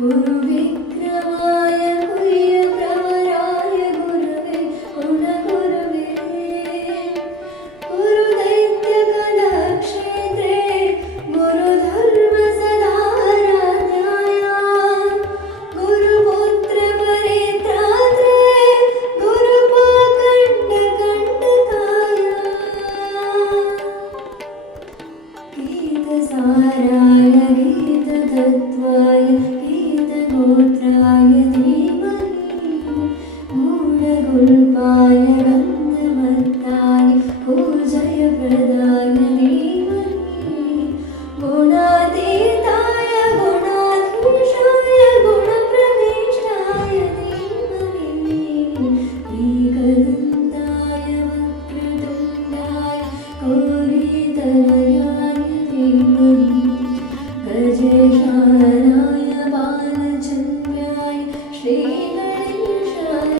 गुरुवे ഗീതസാരായ ഗീതതത്വായ ഗീതഗോത്രായ ധീമഹി മൂഢഗുൽപായ ഗന്ധമത്തായ പൂജയപ്രദായ ധീമഹി ഗുണാതീതായ ഗുണാധീശായ ഗുണപ്രവിഷ്ടായ ധീമഹി ശ്രീകദന്തായ വക്രതുണ്ടായ ഗൗരീതനയായ Hare Hare Balajan